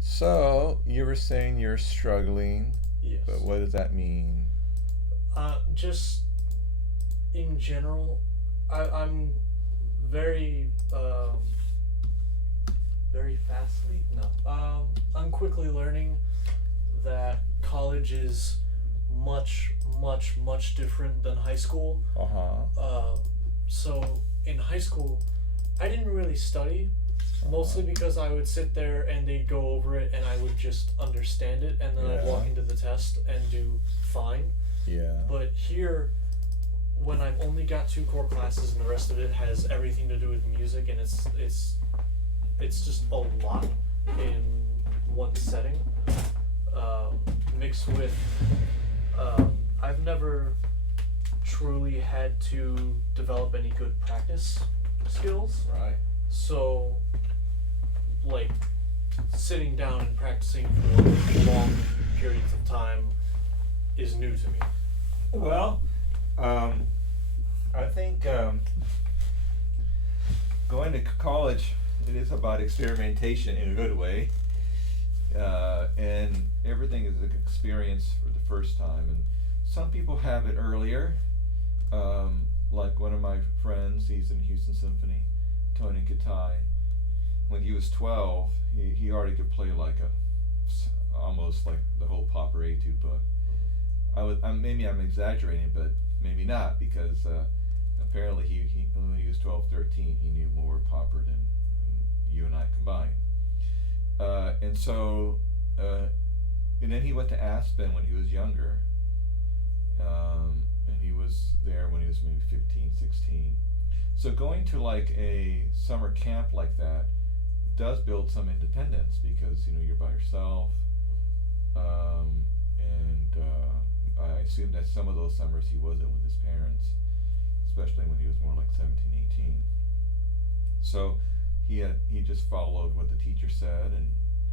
So you were saying you're struggling, but Yes. what does that mean? Just in general, I'm very, very fastly. No. I'm quickly learning that college is much different than high school. Uh huh. So in high school, I didn't really study, Uh huh. mostly because I would sit there and they'd go over it and I would just understand it, and then I'd Yeah. walk into the test and do fine. Yeah. But here, when I've only got two core classes and the rest of it has everything to do with music, and it's just a lot in one setting, um, mixed with I've never truly had to develop any good practice skills. Right. So, like, sitting down and practicing for long periods of time is new to me. Well, um, I think going to college it is about experimentation in a good way, and everything is an experience for the first time. And some people have it earlier, like one of my friends. He's in Houston Symphony, Tony Katai. When he was 12, he already could play like almost like the whole Popper Etude book. Maybe I'm exaggerating, but maybe not because apparently he when he was 12, 13, he knew more Popper than you and I combined. And so, and then he went to Aspen when he was younger, and he was there when he was maybe 15, 16. So going to like a summer camp like that does build some independence because you're by yourself, and I assume that some of those summers he wasn't with his parents, especially when he was more like 17, 18. So he just followed what the teacher said and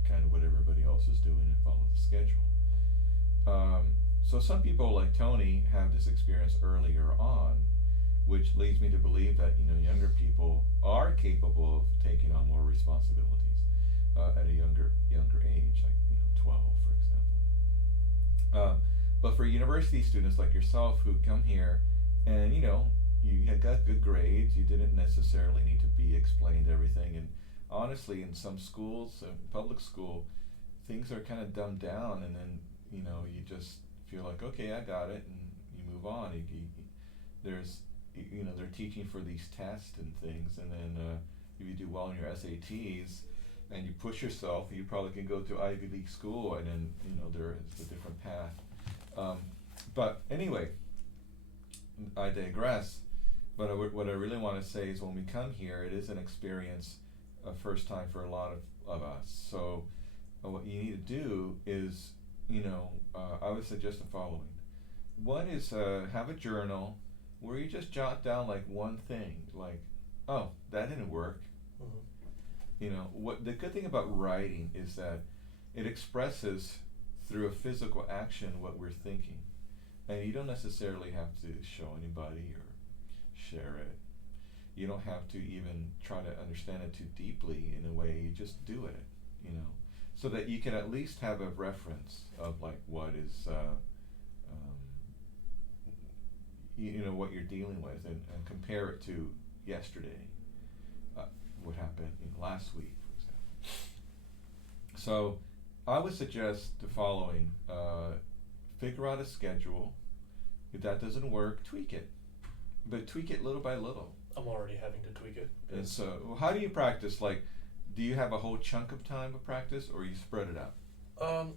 kind of what everybody else was doing and followed the schedule. So some people like Tony have this experience earlier on, which leads me to believe that younger people are capable of taking on more responsibilities at a younger age, like 12, for example. But for university students like yourself who come here and you had got good grades, you didn't necessarily need to be explained everything. And honestly, in some schools, public school, things are kind of dumbed down, and then you just feel like, okay, I got it, and you move on. There's they're teaching for these tests and things, and then if you do well in your SATs and you push yourself, you probably can go to Ivy League school, and then there is a different path. Um, but anyway, I digress. But what I really want to say is when we come here, it is an experience, a first time for a lot of us. So what you need to do is, I would suggest the following. One is have a journal where you just jot down like one thing, like, oh, that didn't work. Mm-hmm. What the good thing about writing is that it expresses through a physical action what we're thinking, and you don't necessarily have to show anybody or share it. You don't have to even try to understand it too deeply in a way. You just do it, so that you can at least have a reference of like what is, what you're dealing with, and compare it to yesterday, uh, what happened last week, for example. So I would suggest the following: figure out a schedule. If that doesn't work, tweak it, but tweak it little by little. I'm already having to tweak it. And so, how do you practice? Like, do you have a whole chunk of time of practice, or you spread it out? Um,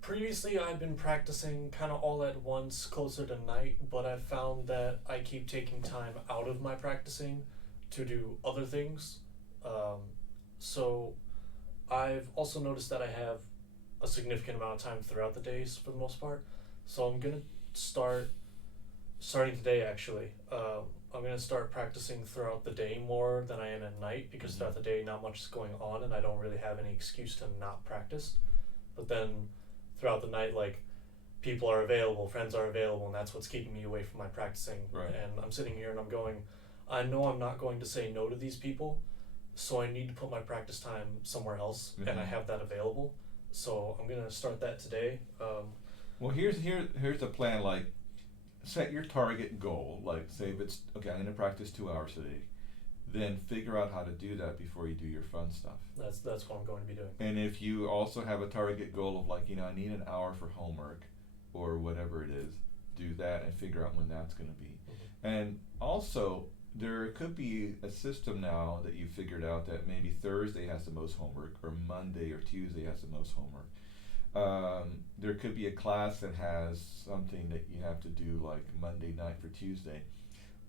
Previously, I've been practicing kind of all at once, closer to night, but I've found that I keep taking time out of my practicing to do other things. Um, so I've also noticed that I have a significant amount of time throughout the days for the most part. So I'm gonna start starting today actually. I'm gonna start practicing throughout the day more than I am at night because throughout the day not much is going on and I don't really have any excuse to not practice. But then throughout the night, like, people are available, friends are available, and that's what's keeping me away from my practicing. Right. And I'm sitting here and I'm going, I know I'm not going to say no to these people, so I need to put my practice time somewhere else, and I have that available. So I'm gonna start that today. Well, here's a plan. Like, set your target goal. Like, say if it's okay, I'm gonna practice 2 hours a day. Then figure out how to do that before you do your fun stuff. That's what I'm going to be doing. And if you also have a target goal of like, I need an hour for homework, or whatever it is, do that and figure out when that's gonna be. And also, there could be a system now that you figured out that maybe Thursday has the most homework, or Monday or Tuesday has the most homework. There could be a class that has something that you have to do like Monday night for Tuesday,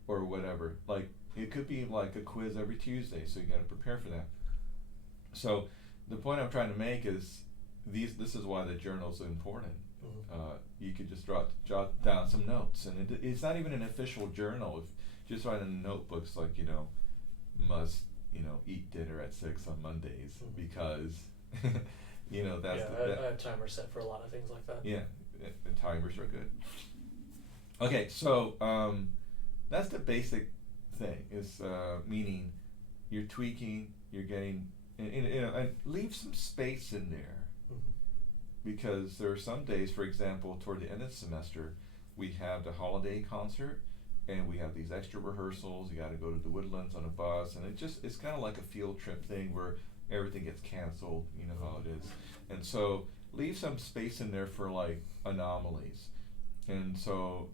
or whatever. Like, it could be like a quiz every Tuesday, so you gotta prepare for that. So the point I'm trying to make is this is why the journal's important. You could just jot down some notes, and it's not even an official journal. If just write in notebooks like, must, eat dinner at 6 on Mondays, because that's I have timers set for a lot of things like that. Yeah, the timers are good. Okay, so that's the basic thing, is meaning you're tweaking, you're getting, and leave some space in there. Because there are some days, for example, toward the end of the semester, we have the holiday concert, and we have these extra rehearsals. You got to go to the Woodlands on a bus, and it's kind of like a field trip thing where everything gets canceled. You know how it is. And so leave some space in there for like anomalies. And so,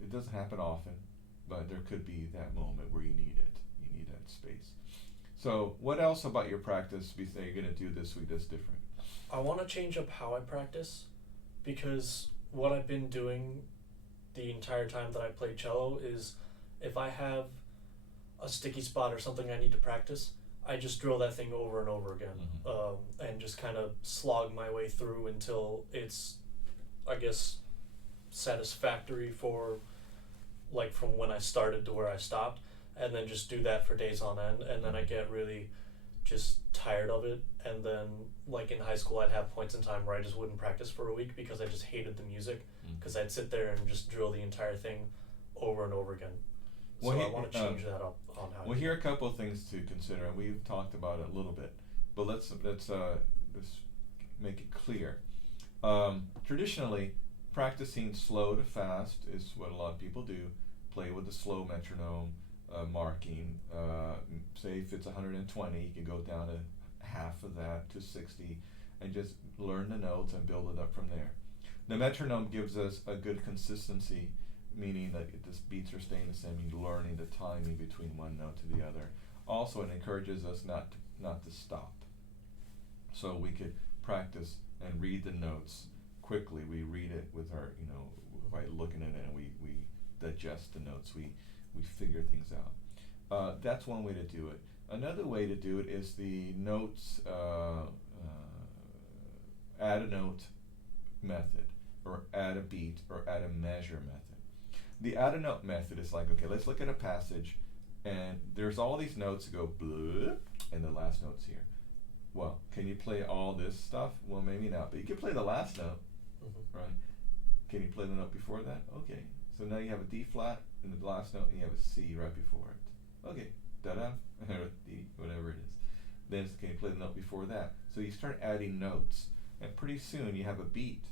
it doesn't happen often, but there could be that moment where you need it. You need that space. So what else about your practice you say you're going to do this week that's different? I want to change up how I practice, because what I've been doing the entire time that I play cello is, if I have a sticky spot or something I need to practice, I just drill that thing over and over again, and just kind of slog my way through until it's, I guess, satisfactory for, like, from when I started to where I stopped, and then just do that for days on end, and then I get really just tired of it. And then, like, in high school, I'd have points in time where I just wouldn't practice for a week because I just hated the music, because I'd sit there and just drill the entire thing over and over again. So I want to change that up on how. Well, here are a couple of things to consider, and we've talked about it a little bit, but let's make it clear. Traditionally, practicing slow to fast is what a lot of people do. Play with a slow metronome, marking. Say if it's 120, you can go down to half of that to 60, and just learn the notes and build it up from there. The metronome gives us a good consistency, meaning that the beats are staying the same. You're learning the timing between one note to the other. Also, it encourages us not to stop. So we could practice and read the notes quickly. We read it with our, by looking at it, and we digest the notes. We figure things out. That's one way to do it. Another way to do it is the notes, add a note method, or add a beat, or add a measure method. The add a note method is like, okay, let's look at a passage, and there's all these notes that go blah, and the last note's here. Well, can you play all this stuff? Well, maybe not, but you can play the last note, right? Can you play the note before that? Okay, so now you have a D flat in the last note, and you have a C right before it. Okay, da-da, D, whatever it is. Then can you play the note before that? So you start adding notes, and pretty soon you have a beat,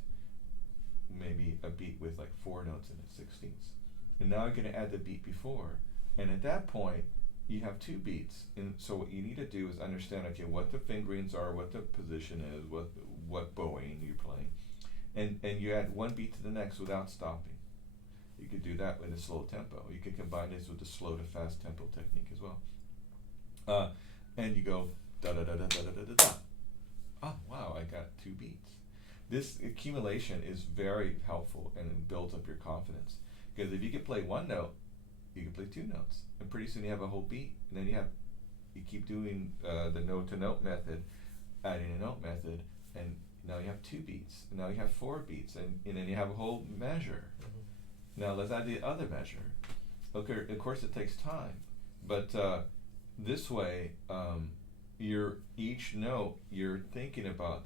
maybe a beat with like 4 notes in it, 16ths. And now you're going to add the beat before, and at that point you have 2 beats. And so what you need to do is understand, okay, what the fingerings are, what the position is, what bowing you're playing, and you add 1 beat to the next without stopping. You could do that with a slow tempo. You could combine this with the slow to fast tempo technique as well. And you go da da da da da da da da. Oh wow, I got 2 beats. This accumulation is very helpful, and it builds up your confidence. Because if you can play 1 note, you can play 2 notes, and pretty soon you have a whole beat. And then you keep doing the note to note method, adding a note method, and now you have 2 beats. And now you have 4 beats, and then you have a whole measure. Now let's add the other measure. Okay, of course it takes time, but this way, each note you're thinking about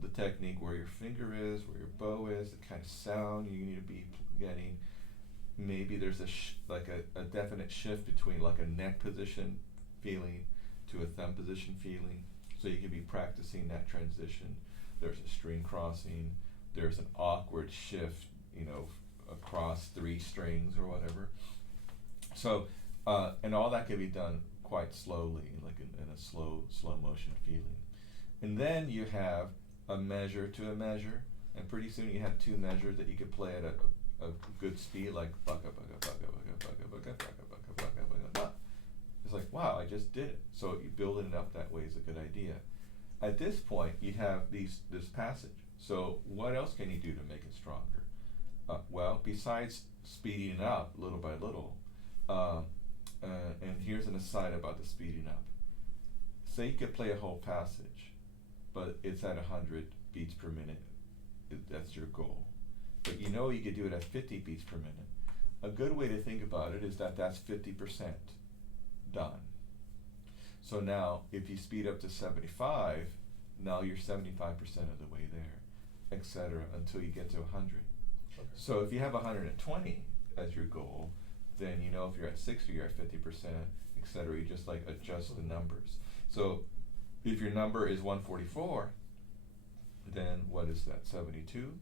the technique, where your finger is, where your bow is, the kind of sound you need to be getting, maybe there's a definite shift between like a neck position feeling to a thumb position feeling. So you could be practicing that transition. There's a string crossing. There's an awkward shift, across 3 strings or whatever. So, and all that can be done quite slowly, like in a slow motion feeling. And then you have a measure to a measure, and pretty soon you have 2 measures that you can play at a good speed, like baka baka baka baka baka baka baka baka baka baka baka. It's like, wow, I just did it. So you building it up that way is a good idea. At this point, you have this passage. So what else can you do to make it stronger? Well, besides speeding it up little by little, and here's an aside about the speeding up. Say you could play a whole passage, but it's at 100 beats per minute. That's your goal. But you could do it at 50 beats per minute. A good way to think about it is that that's 50% done. So now, if you speed up to 75, now you're 75% of the way there, etc., until you get to 100. Okay. So if you have 120 as your goal, then if you're at 60, you're at 50%, etc. You just like adjust the numbers. So if your number is 144, then what is that, 72?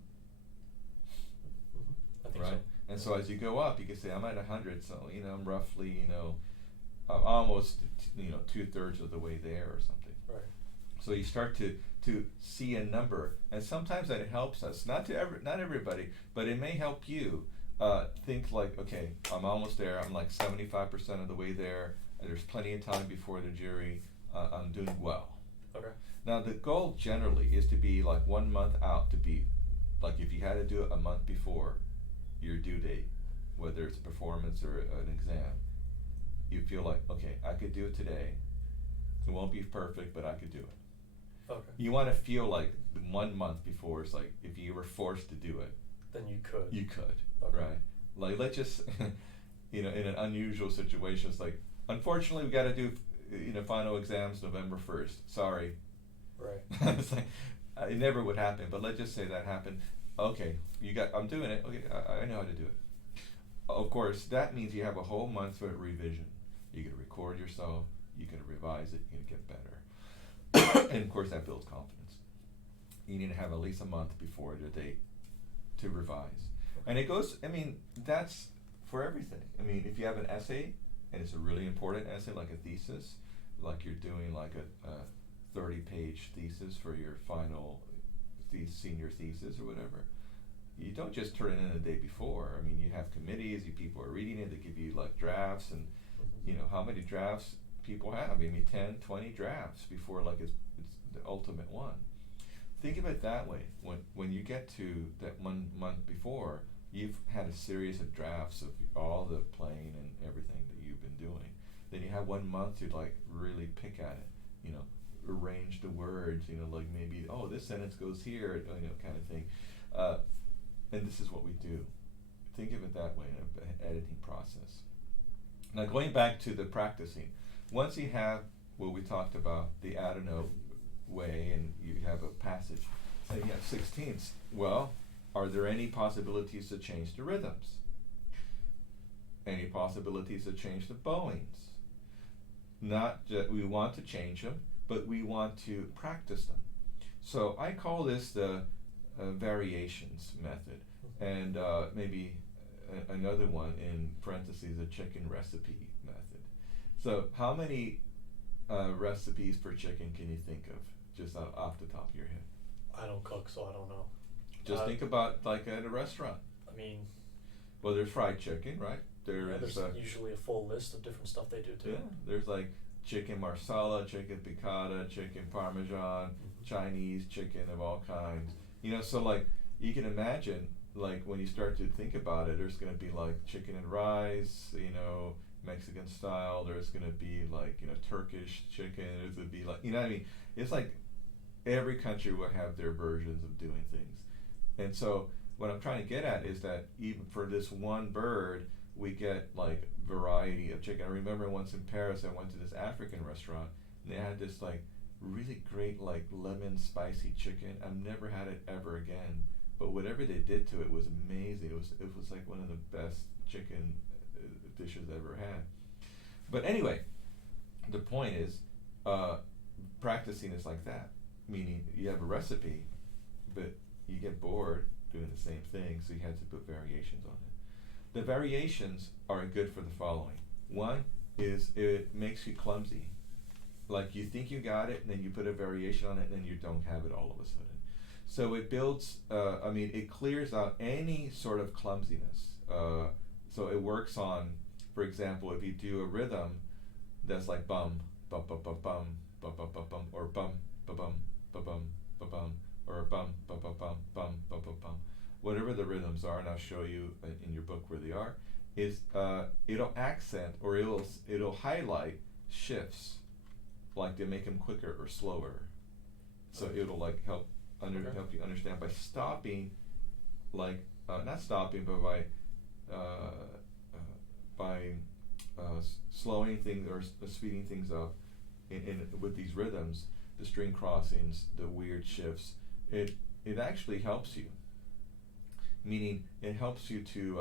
I think Right? so. And so as you go up, you can say, I'm at 100, so I'm roughly, almost 2/3 of the way there or something. Right. So you start to see a number, and sometimes that helps us. Not everybody, but it may help you think like, okay, I'm almost there. I'm like 75% of the way there. And there's plenty of time before the jury. I'm doing well. Okay. Now the goal generally is to be like 1 month out, to be like, if you had to do it a month before your due date, whether it's a performance or an exam, you feel like, okay, I could do it today. It won't be perfect, but I could do it. Okay. You want to feel like 1 month before, it's like if you were forced to do it, Then you could. you could, Okay. right? Like, let's just, in an unusual situation, it's like, unfortunately, we got to do, final exams November 1st. Sorry. Right. It's like, it never would happen, but let's just say that happened. Okay, I'm doing it. Okay, I know how to do it. Of course, that means you have a whole month for revision. You can record yourself, you can revise it, you can get better. And of course, that builds confidence. You need to have at least a month before the date to revise. And it goes, that's for everything. If you have an essay, and it's a really important essay, like a thesis, like you're doing like a 30-page thesis for your final senior thesis or whatever, you don't just turn it in the day before. You have committees, people are reading it, they give you like drafts, and how many drafts people have? 10, 20 drafts before like it's the ultimate one. Think of it that way. When you get to that 1 month before, you've had a series of drafts of all the playing and everything that you've been doing. Then you have 1 month to like really pick at it, arrange the words, like maybe, oh, this sentence goes here, kind of thing. And this is what we do. Think of it that way in an editing process. Now going back to the practicing, once you have what we talked about, the add a note way, and you have a passage, say you have 16ths, well, are there any possibilities to change the rhythms? Any possibilities to change the bowings? Not that we want to change them, but we want to practice them. So I call this the variations method, and maybe another one in parentheses, a chicken recipe method. So how many recipes for chicken can you think of, just off the top of your head? I don't cook, so I don't know. Just think about like at a restaurant. Well, there's fried chicken, right? There's usually a full list of different stuff they do too. Yeah, there's like chicken marsala, chicken piccata, chicken parmesan, Chinese chicken of all kinds. So like you can imagine, like when you start to think about it, there's going to be like chicken and rice, Mexican style. There's going to be like Turkish chicken. There's going to be like It's like every country will have their versions of doing things. And so what I'm trying to get at is that even for this one bird, we get like variety of chicken. I remember once in Paris, I went to this African restaurant, and they had this like really great like lemon spicy chicken. I've never had it ever again, but whatever they did to it was amazing. It was like one of the best chicken dishes ever had. But anyway, the point is, practicing is like that. Meaning, you have a recipe, but you get bored doing the same thing, so you have to put variations on it. The variations are good for the following. One is it makes you clumsy. Like you think you got it, and then you put a variation on it, and then you don't have it all of a sudden. So it builds, it clears out any sort of clumsiness. So it works on, for example, if you do a rhythm that's like bum, bum, bum, bum, bum, bum, bum, bum, bum, or bum, ba bum, ba bum, ba bum, or bum, ba ba bum, bum, ba ba bum. Whatever the rhythms are, and I'll show you in your book where they are, is it'll accent or it'll highlight shifts, like they make them quicker or slower. So it'll like help you understand by stopping, like not stopping, but by slowing things or speeding things up in with these rhythms, the string crossings, the weird shifts. It actually helps you. Meaning it helps you to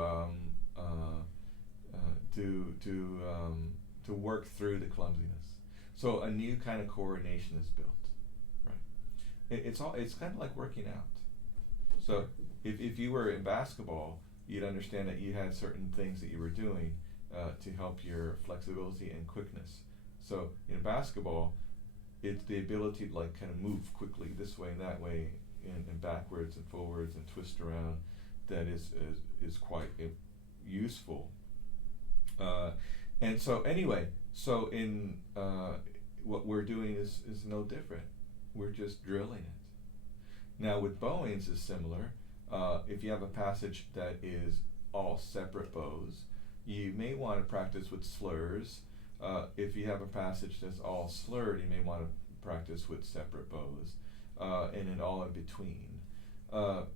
work through the clumsiness. So a new kind of coordination is built, right? It's kind of like working out. So if you were in basketball, you'd understand that you had certain things that you were doing to help your flexibility and quickness. So in basketball, it's the ability to like kind of move quickly this way and that way, and backwards and forwards and twist around. That is quite useful. And so anyway, so in what we're doing is no different. We're just drilling it. Now with bowings is similar. If you have a passage that is all separate bows, you may want to practice with slurs. If you have a passage that's all slurred, you may want to practice with separate bows, and then all in between.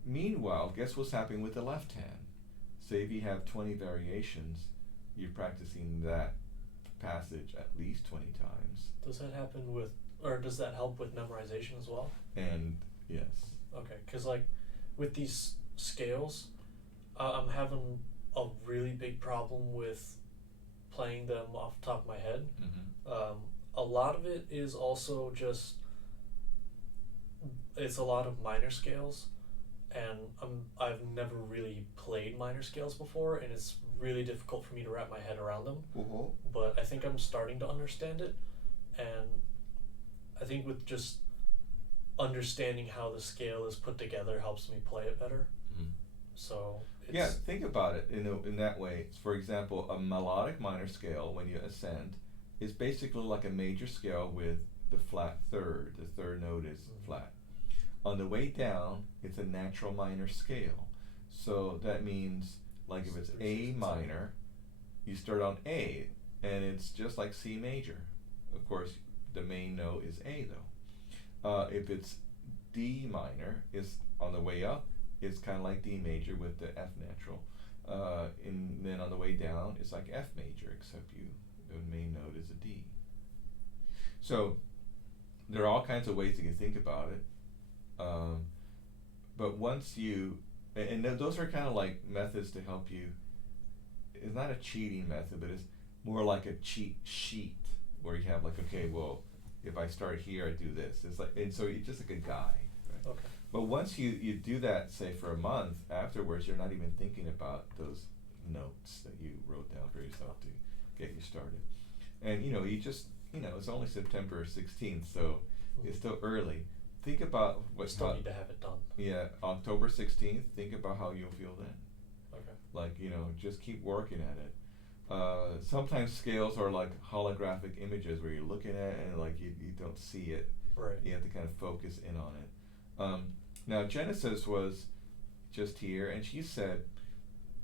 Meanwhile, guess what's happening with the left hand? Say if you have 20 variations, you're practicing that passage at least 20 times. Does that happen with, or does that help with memorization as well? And yes. Okay, because like with these scales, I'm having a really big problem with playing them off the top of my head. Mm-hmm. A lot of it is also just, it's a lot of minor scales, and I've never really played minor scales before, and it's really difficult for me to wrap my head around them. Mm-hmm. But I think I'm starting to understand it, and I think with just understanding how the scale is put together helps me play it better. Mm-hmm. So it's, yeah, think about it in that way. For example, a melodic minor scale, when you ascend, is basically like a major scale with the flat third. The third note is flat. On the way down, it's a natural minor scale. So that means, like if it's A minor, you start on A, and it's just like C major. Of course, the main note is A though. If it's D minor, is on the way up, it's kind of like D major with the F natural. And then on the way down, it's like F major, except the main note is a D. So there are all kinds of ways you can think about it. But once you, and those are kind of like methods to help you. It's not a cheating method, but it's more like a cheat sheet where you have like, okay, well, if I start here, I do this. It's like, and so it's just like a guide. Right? okay. But once you do that, say for a month, afterwards, you're not even thinking about those notes that you wrote down for yourself to get you started. And you just, it's only September 16th, so it's still early. Think about We still need to have it done. Yeah, October 16th, think about how you'll feel then. Okay. Like, just keep working at it. Sometimes scales are like holographic images where you're looking at it and like you don't see it. Right. You have to kind of focus in on it. Now Genesis was just here, and she said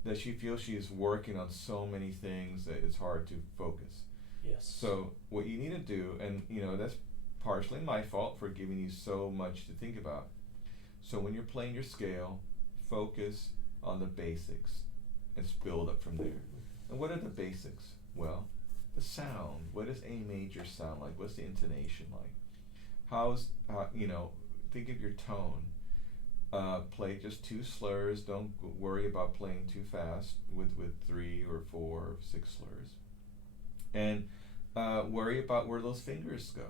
that she feels she's working on so many things that it's hard to focus. Yes. So what you need to do, and that's partially my fault for giving you so much to think about. So when you're playing your scale, focus on the basics and build up from there. And what are the basics? Well, the sound. What does A major sound like? What's the intonation like? Think of your tone. Play just 2 slurs. Don't worry about playing too fast with 3 or 4 or 6 slurs. And worry about where those fingers go.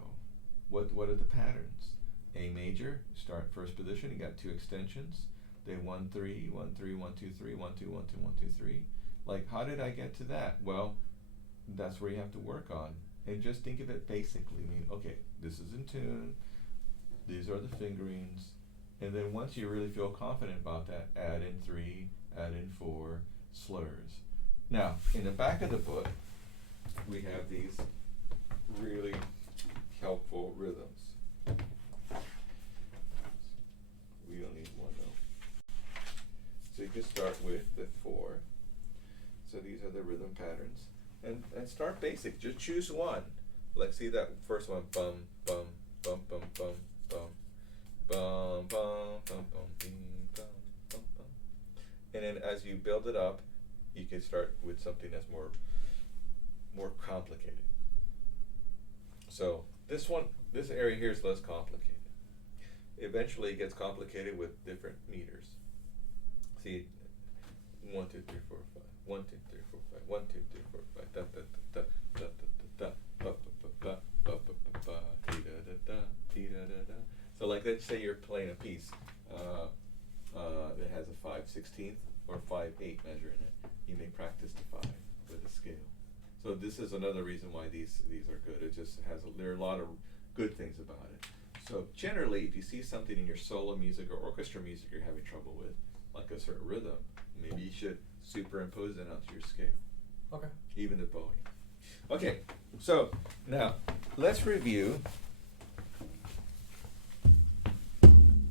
What are the patterns? A major, start first position. You got 2 extensions. They 1 3 1 3 1 2 3 1 2 1 2 1 2 3. Like, how did I get to that? Well, that's where you have to work on. And just think of it basically. I mean, okay, this is in tune. These are the fingerings. And then once you really feel confident about that, add in 3, add in 4 slurs. Now, in the back of the book, we have these really helpful rhythms. We don't need one though. So you can start with the 4. So these are the rhythm patterns. And start basic. Just choose one. Like, see that first one, bum, bum, bum, bum, bum, bum. Bum, bum, bum, bum, bing, bum, bum, bum. And then as you build it up, you can start with something that's more complicated. So this area here is less complicated. Eventually it gets complicated with different meters. See, 1 2 3 4 5. 1 2 3 4 5. 1 2 3 4 5. Da da da da da da da ba ba ba ba ba ba ba da da da da da da. So like, let's say you're playing a piece that has a 5/16 or 5/8 measure in it. You may practice to 5 with a scale. So this is another reason why these are good. It just there are a lot of good things about it. So generally, if you see something in your solo music or orchestra music you're having trouble with, like a certain rhythm, maybe you should superimpose it onto your scale. Okay. Even the bowing. Okay, so now let's review.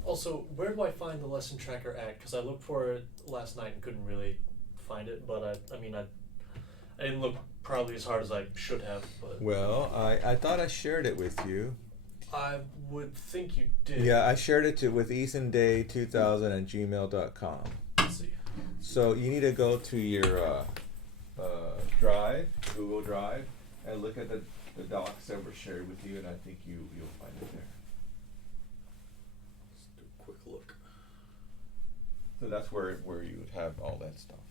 Also, where do I find the lesson tracker at? Because I looked for it last night and couldn't really find it, but I didn't look probably as hard as I should have. But Well, I thought I shared it with you. I would think you did. Yeah, I shared it with ethanday2000@gmail.com. Let's see. So you need to go to your Drive, Google Drive, and look at the docs that were shared with you, and I think you'll find it there. Let's do a quick look. So that's where you would have all that stuff.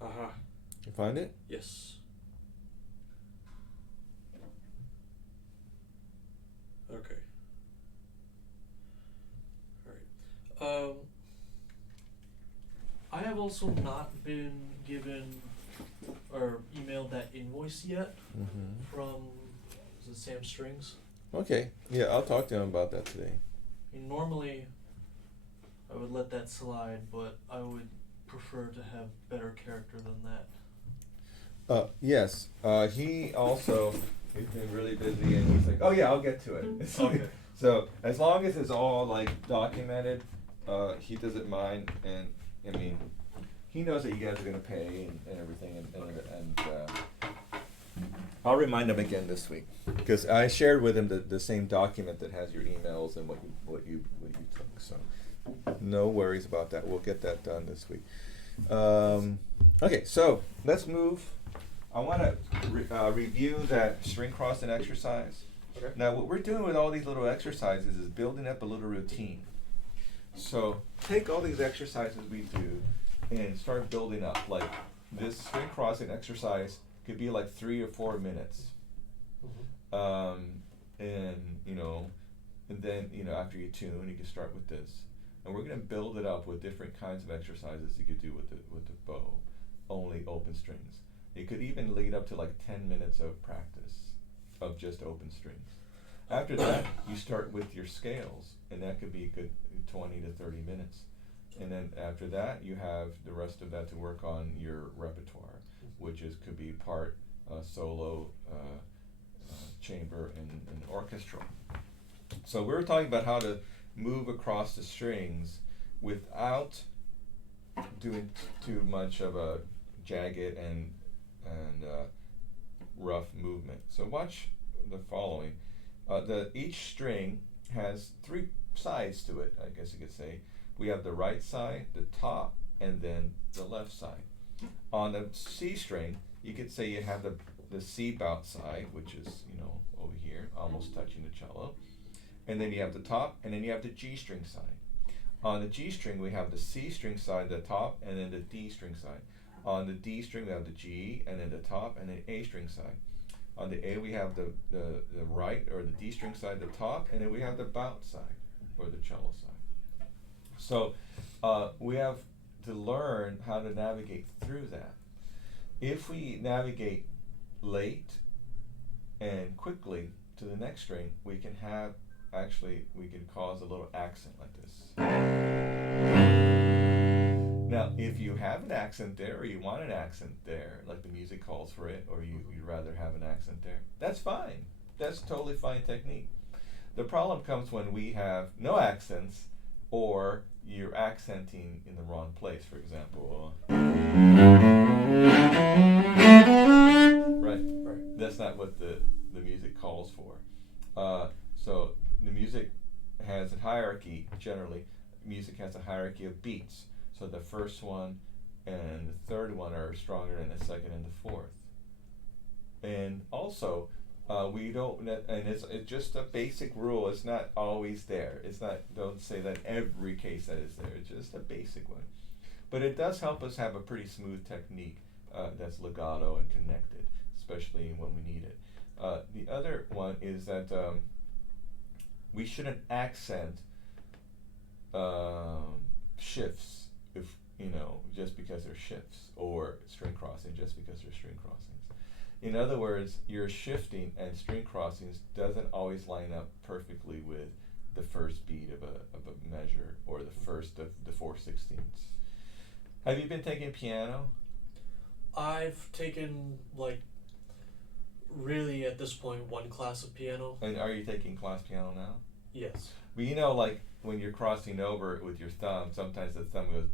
Uh-huh. You find it? Yes. Okay. Alright. I have also not been given or emailed that invoice yet from, is it Sam Strings? Okay. Yeah, I'll talk to him about that today. I mean, normally I would let that slide, but I would prefer to have better character than that. Yes. He also He's been really busy, and he's like, "Oh yeah, I'll get to it." Okay. So as long as it's all like documented, he doesn't mind, and I mean, he knows that you guys are gonna pay and everything, and I'll remind him again this week because I shared with him the same document that has your emails and what you took. So no worries about that. We'll get that done this week. Okay, so let's move. I want to review that string crossing exercise. Okay. Now, what we're doing with all these little exercises is building up a little routine. So take all these exercises we do and start building up. Like this string crossing exercise could be like 3 or 4 minutes. And then after you tune, you can start with this. And we're going to build it up with different kinds of exercises you could do with the bow, only open strings. It could even lead up to like 10 minutes of practice of just open strings. After that, you start with your scales, and that could be a good 20 to 30 minutes. And then after that, you have the rest of that to work on your repertoire, which could be part solo, chamber, and orchestral. So we were talking about how to move across the strings without doing too much of a jagged and rough movement. So watch the following. Each string has 3 sides to it, I guess you could say. We have the right side, the top, and then the left side. On the C string, you could say you have the the C bout side, which is, over here, almost touching the cello. And then you have the top, and then you have the G string side. On the G string, we have the C string side, the top, and then the D string side. On the D string, we have the G, and then the top, and then A string side. On the A, we have the right, or the D string side, the top, and then we have the bout side, or the cello side. So we have to learn how to navigate through that. If we navigate late and quickly to the next string, we can cause a little accent like this. Now, if you have an accent there, or you want an accent there, like the music calls for it, or you'd rather have an accent there, that's fine. That's totally fine technique. The problem comes when we have no accents, or you're accenting in the wrong place, for example. Right. That's not what the music calls for. So the music has a hierarchy, generally. Music has a hierarchy of beats. So the first one and the third one are stronger than the second and the fourth. And also, we don't, and it's just a basic rule. It's not always there. It's not, don't say that every case that is there. It's just a basic one. But it does help us have a pretty smooth technique that's legato and connected, especially when we need it. The other one is that we shouldn't accent shifts, if just because they're shifts, or string crossing just because they're string crossings. In other words, your shifting and string crossings doesn't always line up perfectly with the first beat of a measure, or the first of the 4/16. Have you been taking piano? I've taken, really at this point, one class of piano. And are you taking class piano now? Yes. But when you're crossing over with your thumb, sometimes the thumb goes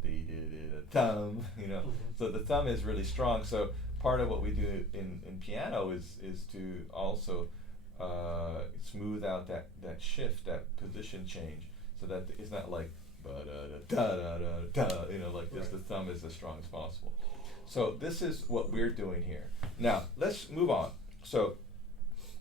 thumb, Mm-hmm. So the thumb is really strong. So part of what we do in piano is to also smooth out that shift, that position change, so that it's not like like this. The thumb is as strong as possible. So this is what we're doing here. Now let's move on. So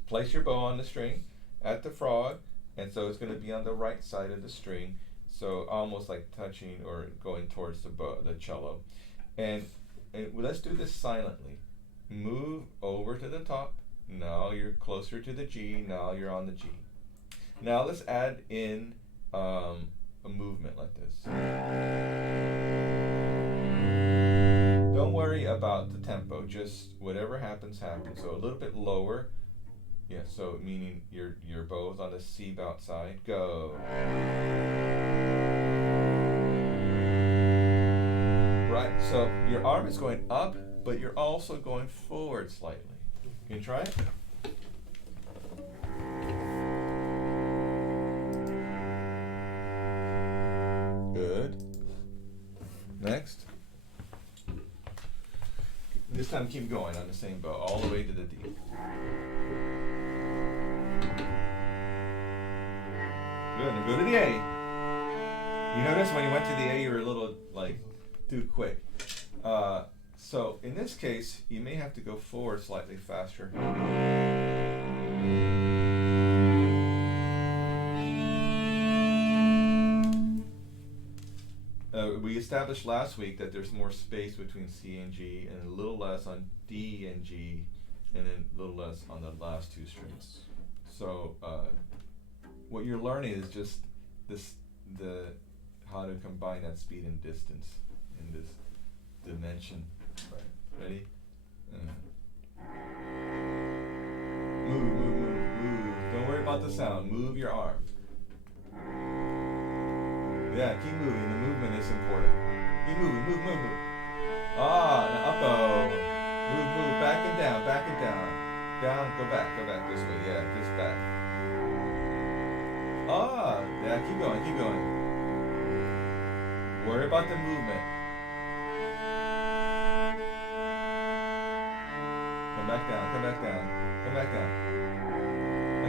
place your bow on the string at the frog, and so it's going to be on the right side of the string, so almost like touching or going towards the cello. And let's do this silently. Move over to the top. Now you're closer to the G. Now you're on the G. Now let's add in a movement like this. Don't worry about the tempo, just whatever happens, happens. So a little bit lower. Yeah, so meaning your bow's on the C bout side. Go. Right, so your arm is going up, but you're also going forward slightly. Can you try it? Good. Next. This time keep going on the same bow, all the way to the D. Good, now go to the A. You notice when you went to the A, you were a little, too quick. So in this case, you may have to go forward slightly faster. We established last week that there's more space between C and G, and a little less on D and G, and then a little less on the last two strings. So what you're learning is just how to combine that speed and distance in this dimension. Right. Ready? Move. Don't worry about the sound. Move your arm. Yeah, keep moving. The movement is important. Keep moving. Move. Now up bow. Move. Back and down. Down. Go back this way. Yeah, just back. Yeah, keep going. Worry about the movement. Come back down.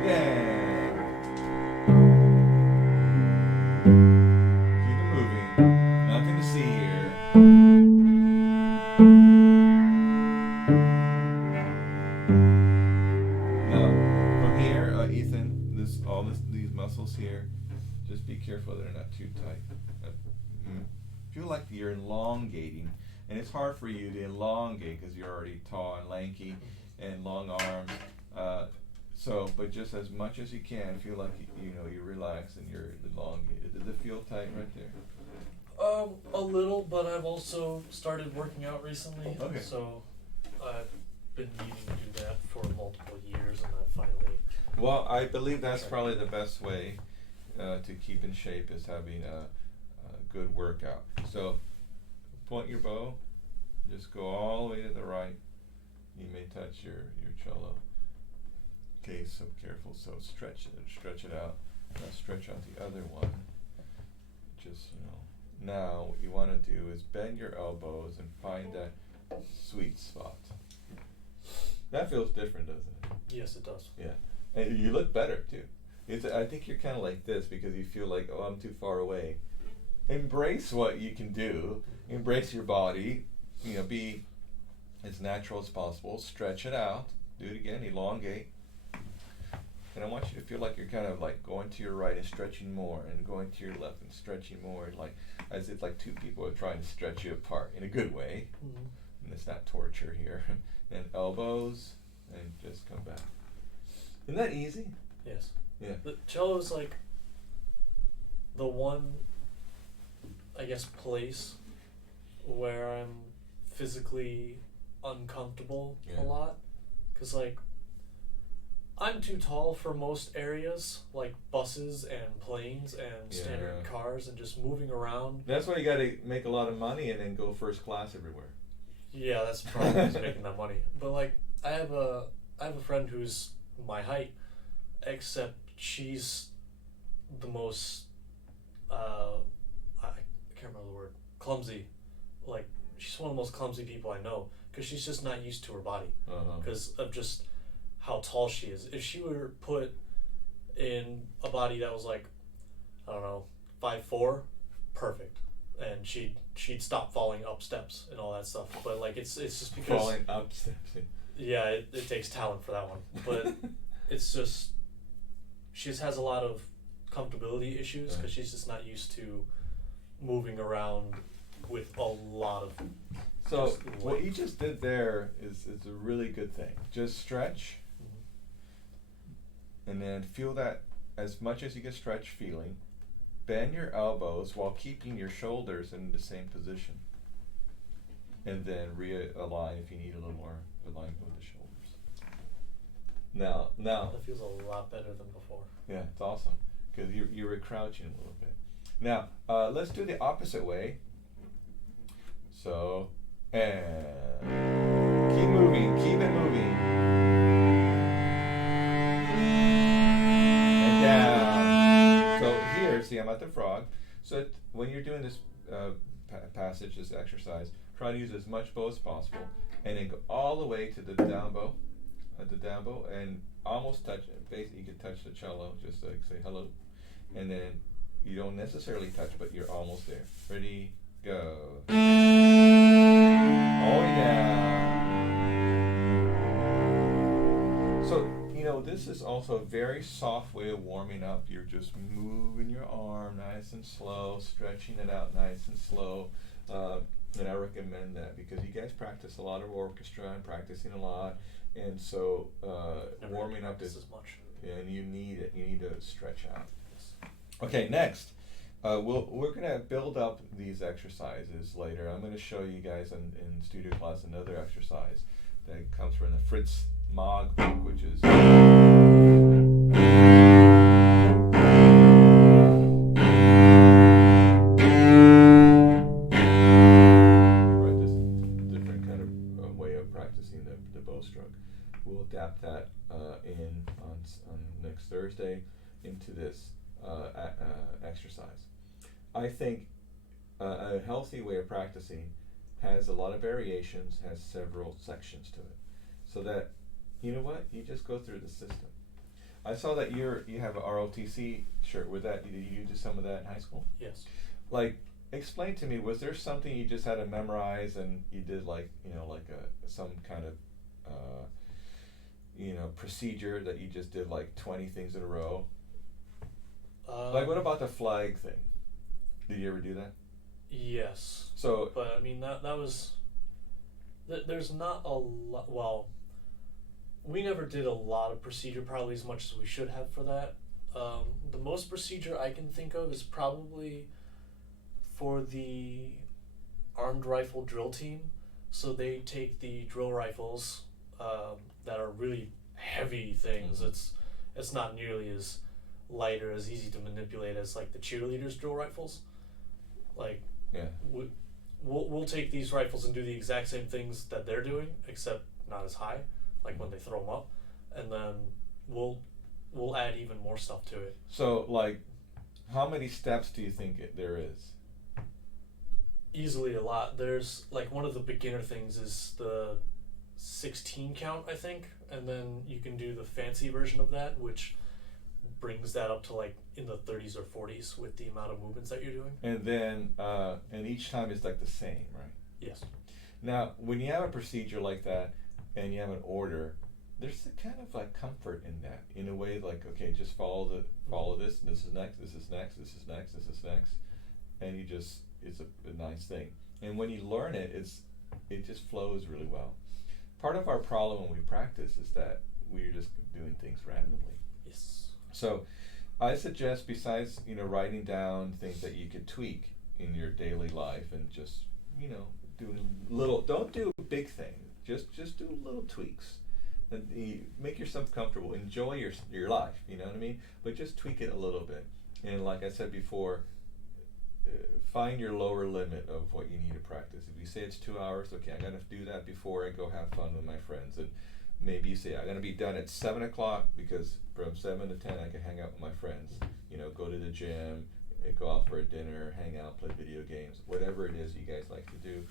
Again. Keep it moving. Nothing to see here. like you're elongating, and it's hard for you to elongate because you're already tall and lanky and long arms. But just as much as you can, feel like you relax and you're elongated. Does it feel tight right there? A little, but I've also started working out recently. Okay. So I've been needing to do that for multiple years, and I've finally. Well, I believe that's probably the best way to keep in shape is having a good workout. So point your bow, just go all the way to the right. You may touch your cello. Okay, so careful. So stretch it out. Now stretch out the other one. Just now what you want to do is bend your elbows and find that sweet spot. That feels different, doesn't it? Yes, it does. Yeah, and you look better too. I think you're kind of like this because you feel like, oh, I'm too far away. Embrace what you can do. Embrace your body. Be as natural as possible. Stretch it out. Do it again. Elongate. And I want you to feel like you're kind of like going to your right and stretching more, and going to your left and stretching more, like as if like two people are trying to stretch you apart in a good way. Mm-hmm. And it's not torture here. And elbows, and just come back. Isn't that easy? Yes. Yeah. The cello is like the one, I guess, place where I'm physically uncomfortable a lot. Because, like, I'm too tall for most areas, like buses and planes and standard cars, and just moving around. That's why you got to make a lot of money and then go first class everywhere. Yeah, that's probably who's making that money. But, like, I have a friend who's my height, except she's the most I can't remember the word, clumsy. Like, she's one of the most clumsy people I know, because she's just not used to her body because of just how tall she is. If she were put in a body that was like, I don't know, 5'4", perfect, and she'd stop falling up steps and all that stuff. But like it's just because falling up steps. Yeah, it takes talent for that one. But it's just she just has a lot of comfortability issues because she's just not used to moving around with a lot of. So what you just did there is a really good thing. Just stretch, and then feel that as much as you can stretch feeling. Bend your elbows while keeping your shoulders in the same position. And then realign if you need a little more alignment with the shoulders. Now. That feels a lot better than before. Yeah, it's awesome because you were crouching a little bit. Now let's do the opposite way. So, and keep moving, keep it moving. And down. So here, see, I'm at the frog. So when you're doing this passage, this exercise, try to use as much bow as possible, and then go all the way to the down bow, and almost touch it. Basically, you can touch the cello, just like say hello, and then you don't necessarily touch, but you're almost there. Ready, go. All the way down. So this is also a very soft way of warming up. You're just moving your arm nice and slow, stretching it out nice and slow. And I recommend that because you guys practice a lot of orchestra and practicing a lot, and so warming up is much. Yeah, and you need it. You need to stretch out. Okay, next, we're gonna build up these exercises later. I'm gonna show you guys in studio class another exercise that comes from the Fritz Mogg book, which is. We'll adapt that on next Thursday into this exercise. I think a healthy way of practicing has a lot of variations, has several sections to it, so that you just go through the system. I saw that you have a ROTC shirt with that. Did you do some of that in high school? Yes. Like, explain to me, was there something you just had to memorize and you did some kind of procedure that you just did like 20 things in a row? Like, what about the flag thing? Did you ever do that? Yes. So But I mean that was there's not a lot. Well, we never did a lot of procedure, probably as much as we should have for that. The most procedure I can think of is probably for the armed rifle drill team. So they take the drill rifles that are really heavy things. Mhm. It's not nearly as light or as easy to manipulate as like the cheerleaders' drill rifles. Like yeah. we'll take these rifles and do the exact same things that they're doing, except not as high, like when they throw them up, and then we'll add even more stuff to it. So like, how many steps do you think there is? Easily a lot. There's like one of the beginner things is the 16 count, I think, and then you can do the fancy version of that, which brings that up to like in the 30s or 40s with the amount of movements that you're doing. And then, and each time is like the same, right? Yes. Now, when you have a procedure like that, and you have an order, there's a kind of like comfort in that, in a way, like, okay, just follow this. This is next. This is next. This is next. This is next, and it's a nice thing. And when you learn it, it just flows really well. Part of our problem when we practice is that we're just doing things randomly. Yes. So I suggest, besides, writing down things that you could tweak in your daily life, and just, do don't do big things, just do little tweaks. And make yourself comfortable, enjoy your life, you know what I mean? But just tweak it a little bit. And like I said before, find your lower limit of what you need to practice. If you say it's 2 hours, okay, I gotta do that before I go have fun with my friends. And maybe you say, I'm gonna be done at 7 o'clock, because from 7 to 10 I can hang out with my friends. Go to the gym, go out for a dinner, hang out, play video games, whatever it is you guys like to do.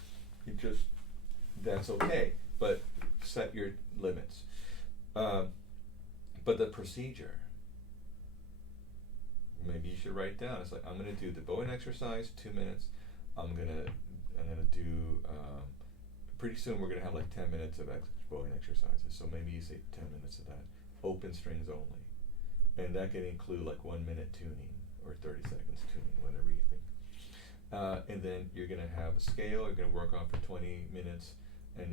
That's okay, but set your limits. But the procedure, maybe you should write down. It's like, I'm gonna do the bowing exercise, 2 minutes. I'm gonna do. Pretty soon we're gonna have like 10 minutes of bowing exercises. So maybe you say 10 minutes of that. Open strings only, and that can include like 1 minute tuning or 30 seconds tuning, whatever you think. And then you're gonna have a scale. You're gonna work on for 20 minutes, and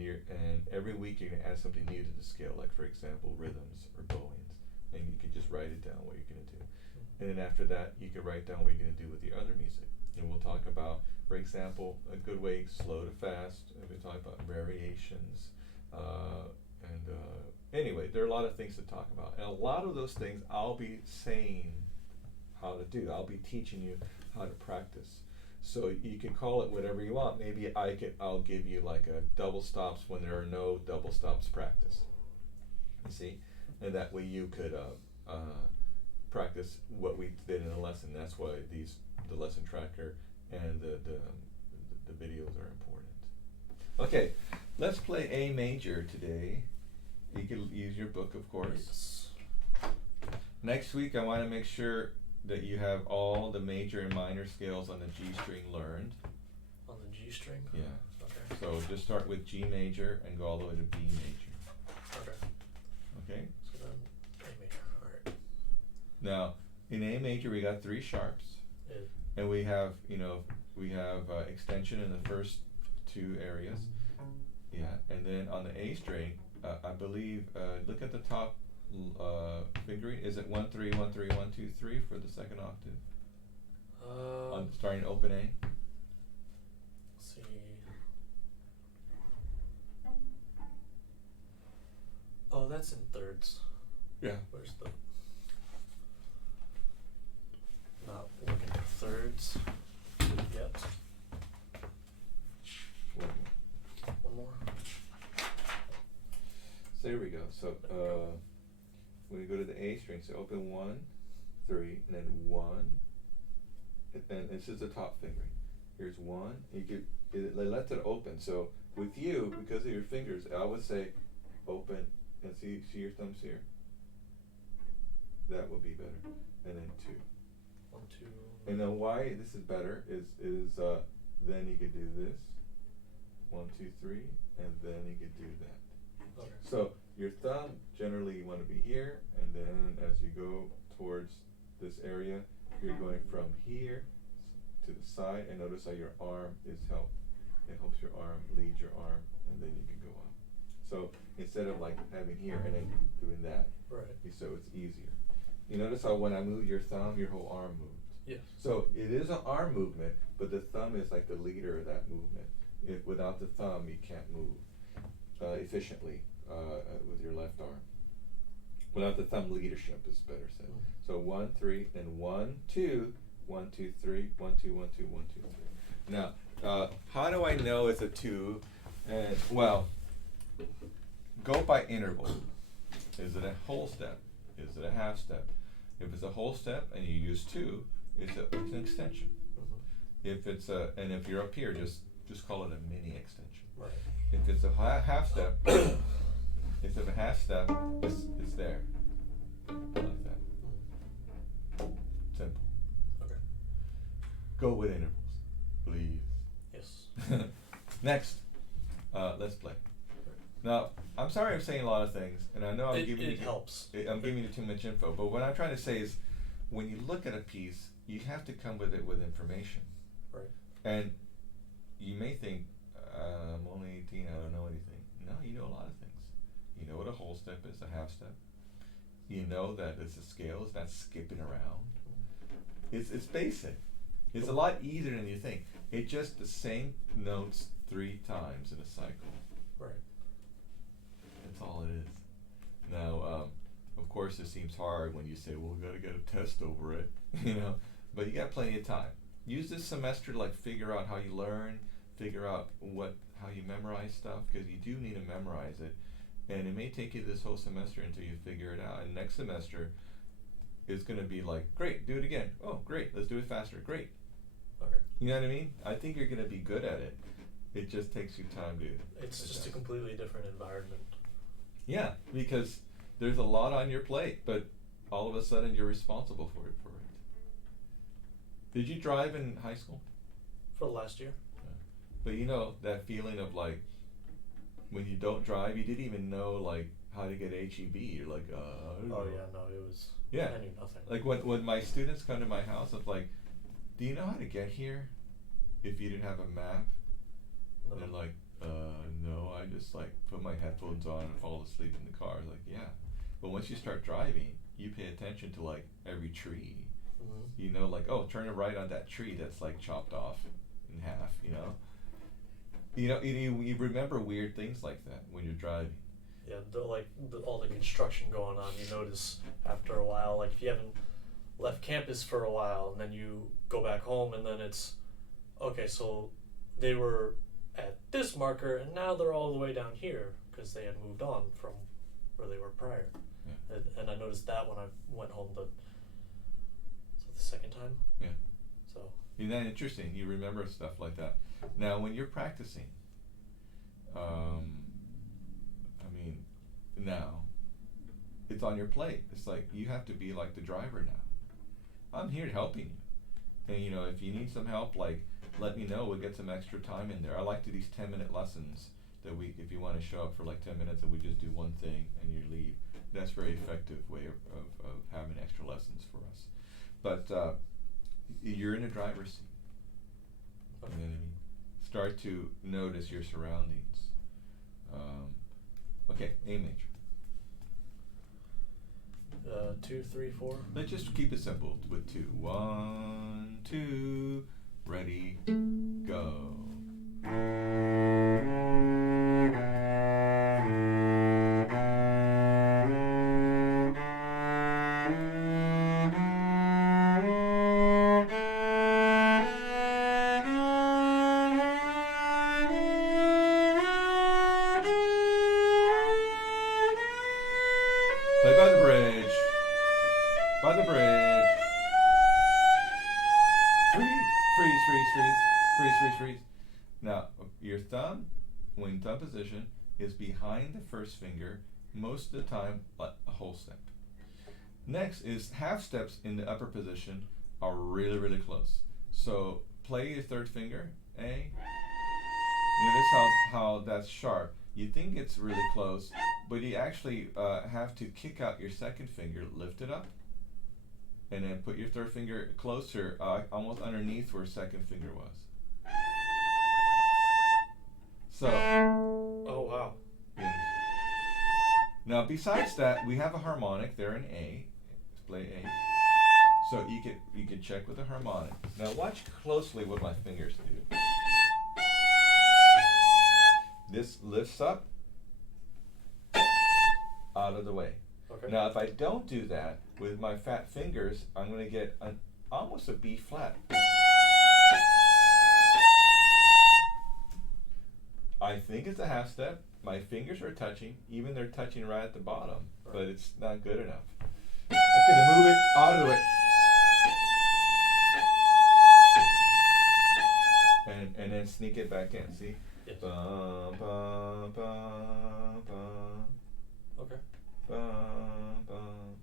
every week you're gonna add something new to the scale. Like, for example, rhythms or bowings, and you can just write it down what you're gonna do. And then after that, you can write down what you're gonna do with the other music. And we'll talk about, for example, a good way, slow to fast. And we'll talk about variations. Anyway, there are a lot of things to talk about. And a lot of those things I'll be saying how to do. I'll be teaching you how to practice. So you can call it whatever you want. Maybe I'll give you like a double stops when there are no double stops practice. You see? And that way you could practice what we did in the lesson. That's why the lesson tracker and the videos are important. Okay, let's play A major today. You can use your book, of course. Yes. Next week, I want to make sure that you have all the major and minor scales on the G string learned. On the G string? Yeah. Okay. So just start with G major and go all the way to B major. Okay. Okay? So then A major. Alright. Now, in A major, we got 3 sharps. And we have, extension in the first 2 areas. Yeah. And then on the A string, I believe, look at the top fingering. Is it 1 3 1 3 1 2 3 for the second octave? On starting open A. Let's see. Oh, that's in thirds. Yeah. Where's the? Not looking for thirds yet. One more. So there we go. So when you go to the A string, so open 1 3 and then 1, and this is the top fingering. Here's 1. It lets it open. So with you, because of your fingers, I would say open, and see your thumbs here. That would be better. And then 2. 1 2. And then why this is better is then you could do this 1 2 3, and then you could do that. Okay. So your thumb, generally you want to be here, and then as you go towards this area, you're going from here to the side, and notice how your arm is helped. It helps your arm lead your arm, and then you can go up. So instead of like having here and then doing that, Right. so it's easier. You notice how when I move your thumb, your whole arm moves. Yes. So it is an arm movement, but the thumb is like the leader of that movement. If without the thumb, you can't move efficiently with your left arm. Without the thumb leadership is better said. Mhm. So 1, 3, then 1, 2, 1, 2, 3, 1, 2, 1, 2, 1, 2, 3. Now, how do I know it's a 2? And well, go by interval. Is it a whole step? Is it a half step? If it's a whole step and you use 2, it's an extension. Mhm. If it's and if you're up here, just call it a mini extension. Right. If it's a half step, instead of a half step, it's there, like that. Mhm. Simple. Okay. Go with intervals, please. Yes. Next, let's play. Now, I'm sorry I'm saying a lot of things, and I know I'm giving you. It helps. I'm giving you too much info, but what I'm trying to say is, when you look at a piece, you have to come with it with information. Right. And you may think, I'm only 18, I don't know anything. No, you know a lot of things. You know what a whole step is, a half step. You know that it's a scale, it's not skipping around. It's basic. It's a lot easier than you think. It's just the same notes 3 times in a cycle. Right. That's all it is. Now, of course, it seems hard when you say, well, we gotta get a test over it, you know, but you got plenty of time. Use this semester to like figure out how you learn, figure out how you memorize stuff, because you do need to memorize it. And it may take you this whole semester until you figure it out. And next semester is gonna be like, great, do it again. Oh, great, let's do it faster. Great. Okay. You know what I mean? I think you're gonna be good at it. It just takes you time to. It's just a adjust. completely different environment. Yeah, because there's a lot on your plate, but all of a sudden you're responsible for it. Did you drive in high school? For the last year. Yeah. But you know that feeling of like when you don't drive, you didn't even know like how to get HEB. You're like, I don't know. Yeah, no, it was. Yeah. I knew nothing. Like when my students come to my house, it's like, do you know how to get here? If you didn't have a map, No. they're like, no, I just like put my headphones on and fall asleep in the car. I was like, yeah. But once you start driving, you pay attention to like every tree. Mhm. You know, like, oh, turn it right on that tree that's like chopped off in half, you know? You remember weird things like that when you're driving. Yeah, all the construction going on, you notice after a while, like if you haven't left campus for a while and then you go back home and then it's, okay, so they were at this marker and now they're all the way down here because they had moved on from where they were prior. Yeah. And I noticed that when I went home the second time. Yeah. So. Isn't that interesting? You remember stuff like that. Now, when you're practicing, now, it's on your plate. It's like, you have to be like the driver now. I'm here helping you. And, if you need some help, like, let me know. We'll get some extra time in there. I like to these 10-minute lessons that if you want to show up for like 10 minutes and we just do one thing and you leave. That's a very effective way of having extra lessons for us. But you're in the driver's seat. You know what I mean? Start to notice your surroundings. Okay, A major. 2, 3, 4. Let's just keep it simple with 2. 1, 2, ready, go. Play by the bridge. By the bridge. Freeze. Now, your thumb, when thumb position, is behind the first finger, most of the time a whole step. Next is half steps in the upper position are really, really close. So play your third finger, A. Notice how that's sharp. You think it's really close, but you actually have to kick out your second finger, lift it up, and then put your third finger closer, almost underneath where second finger was. So. Oh wow. Yeah. Now, besides that, we have a harmonic there in A. Let's play A. So you can check with the harmonic. Now, watch closely what my fingers do. This lifts up, out of the way. Okay. Now, if I don't do that with my fat fingers, I'm going to get almost a B flat. I think it's a half step. My fingers are touching, even they're touching right at the bottom, but it's not good enough. I'm going to move it out of the way. And then sneak it back in, see? Yes. Bum, bum, bum, bum. Okay. Bum, bum.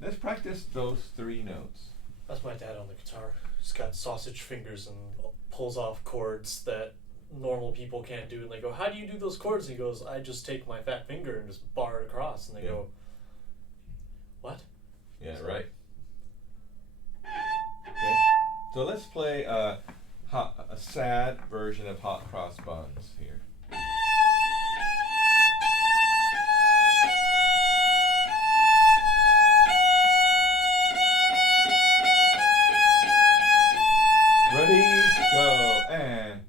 Let's practice those three notes. That's my dad on the guitar. He's got sausage fingers and pulls off chords that normal people can't do. And they go, "How do you do those chords?" And he goes, "I just take my fat finger and just bar it across." And they go, "What?" Yeah, So- right. Okay. So let's play a sad version of Hot Cross Buns here. Ready, go, and.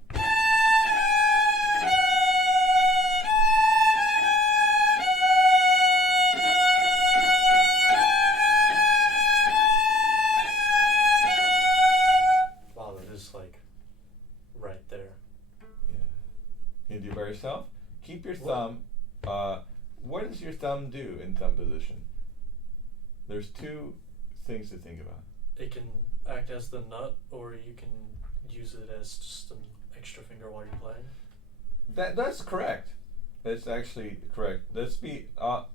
Wow, that is like right there. Yeah. You do it by yourself. Keep your What? thumb. What does your thumb do in thumb position? There's two things to think about. It can act as the nut, or you can use it as just an extra finger while you're playing. That's correct. That's actually correct. Let's be. I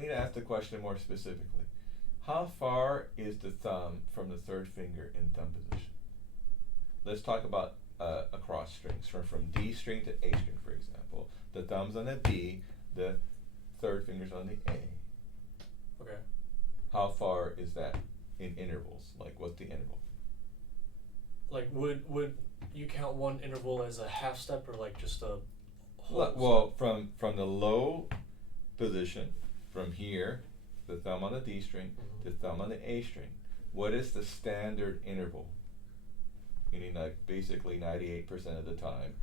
need to ask the question more specifically. How far is the thumb from the third finger in thumb position? Let's talk about across strings, from D string to A string, for example. The thumb's on the D, the third finger's on the A. Okay. How far is that in intervals? Like, what's the interval? Like, would you count one interval as a half step, or like just a whole Well, from the low position, from here, the thumb on the D string, Mhm. the thumb on the A string, what is the standard interval? Meaning, like, basically 98% of the time,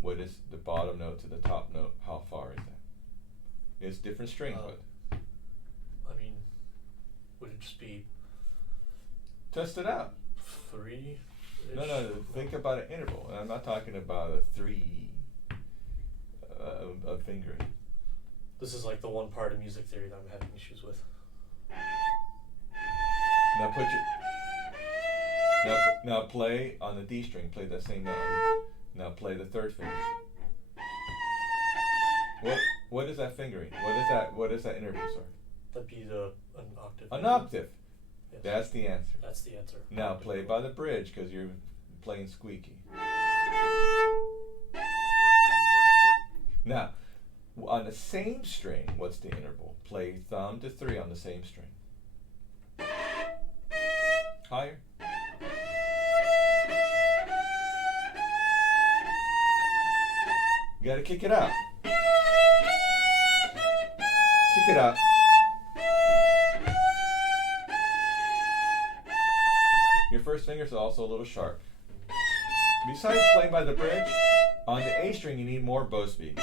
what is the bottom note to the top note? How far is that? It's different strings, but I mean, would it just be test it out. 3? No, think about an interval. And I'm not talking about a 3 of fingering. This is like the one part of music theory that I'm having issues with. Now put your now play on the D string. Play that same note. Now play the third finger. What is that fingering? What is that interval, sir? That'd be an octave. An octave. Yes. That's the answer. That's the answer. Now play by the bridge because you're playing squeaky. Now, on the same string, what's the interval? Play thumb to 3 on the same string. Higher. You gotta kick it out. Kick it out. Your first finger's also a little sharp. Besides playing by the bridge, on the A string you need more bow speed.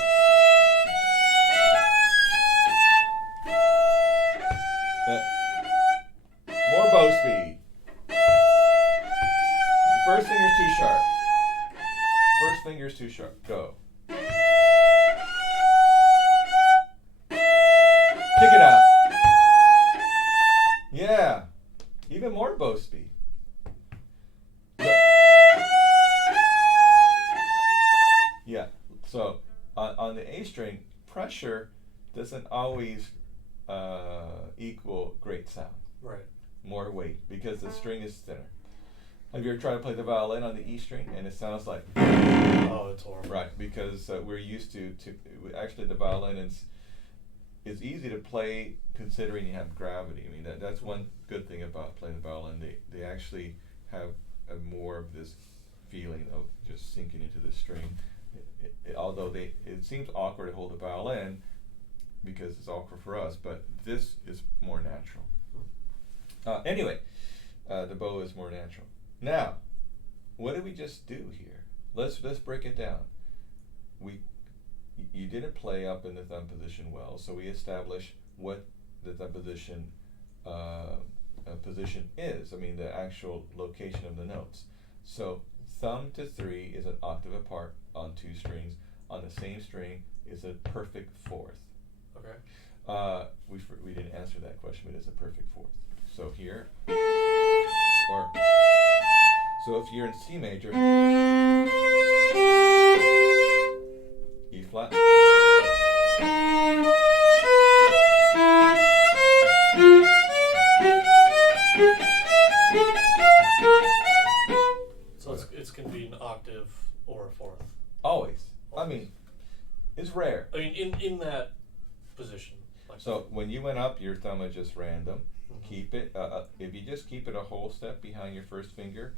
More bow speed. First finger's too sharp. First finger's too sharp. Go. Kick it out. Yeah. Even more bow speed. Yeah. So on the A string, pressure doesn't always equal great sound. Right. More weight because the string is thinner. Have you ever tried to play the violin on the E string and it sounds like? Oh, it's horrible. Right, because we're used to actually the violin is it's easy to play considering you have gravity. I mean, that's one good thing about playing the violin. They actually have a more of this feeling of just sinking into the string. Although it seems awkward to hold the violin because it's awkward for us, but this is more natural. Anyway, the bow is more natural. Now, what did we just do here? Let's break it down. You didn't play up in the thumb position well, so we established what the thumb position position is. I mean, the actual location of the notes. So thumb to 3 is an octave apart on 2 strings. On the same string is a perfect fourth. Okay. We didn't answer that question, but it's a perfect fourth. So here, or so if you're in C major, E flat. So it's can be an octave or a fourth. Always. I mean, it's rare. I mean, in that position. Like So when you went up, your thumb is just random. Mhm. Keep it. If you just keep it a whole step behind your first finger,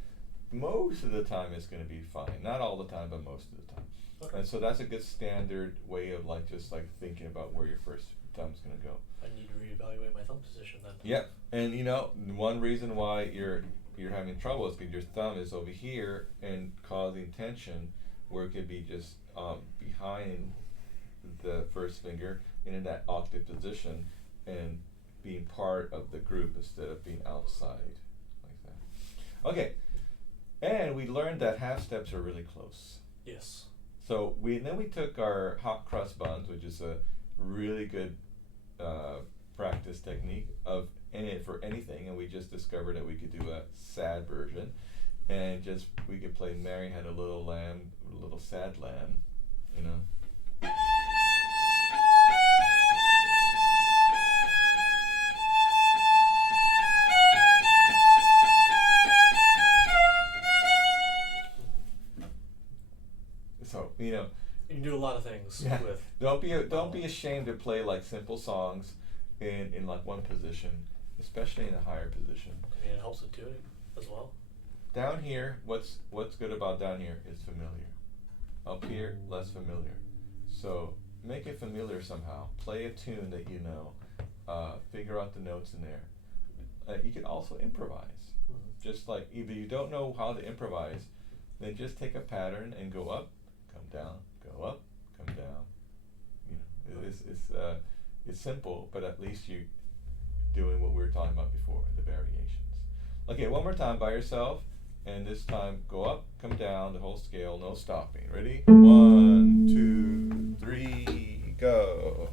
most of the time it's going to be fine. Not all the time, but most of the time. Okay. And so that's a good standard way of just thinking about where your first thumb's going to go. I need to reevaluate my thumb position then. Yep. And one reason why you're having trouble is because your thumb is over here and causing tension, where it could be just behind the first finger and in that octave position and being part of the group instead of being outside like that. Okay. And we learned that half steps are really close. Yes. So then we took our hot crust buns, which is a really good practice technique for anything, and we just discovered that we could do a sad version, and we could play Mary Had a Little Lamb, a Little Sad Lamb, you know. So, you know, You can do a lot of things yeah. with. Don't be ashamed to play simple songs in one position, especially in a higher position. I mean, it helps with tuning as well. Down here, what's good about down here is familiar. Up here, less familiar. So make it familiar somehow. Play a tune that you know. Figure out the notes in there. You can also improvise. Mm-hmm. Just like either you don't know how to improvise, then just take a pattern and go up, come down, go up, come down. You know, it's simple, but at least you doing what we were talking about before, the variations. Okay, one more time by yourself, and this time go up, come down, the whole scale, no stopping. Ready? 1, 2, 3, go.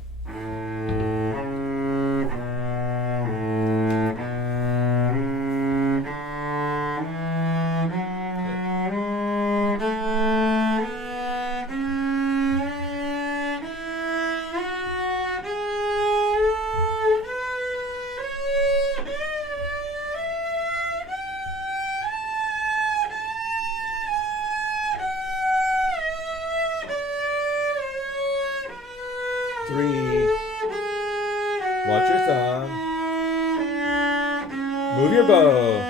Watch your thumb. Move your bow.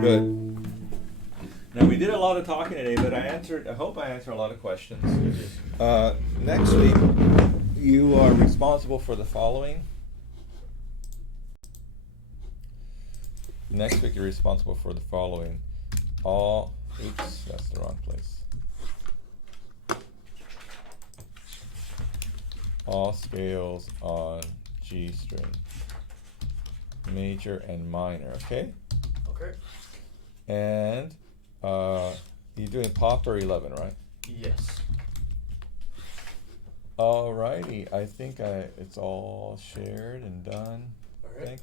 Good. Now we did a lot of talking today, but I hope I answered a lot of questions. Next week, you are responsible for the following. Next week, you're responsible for the following. Oops, that's the wrong place. All scales on G string. Major and minor, okay? Okay. And you're doing pop or 11, right? Yes. Alrighty, I think it's all shared and done. All right. Thank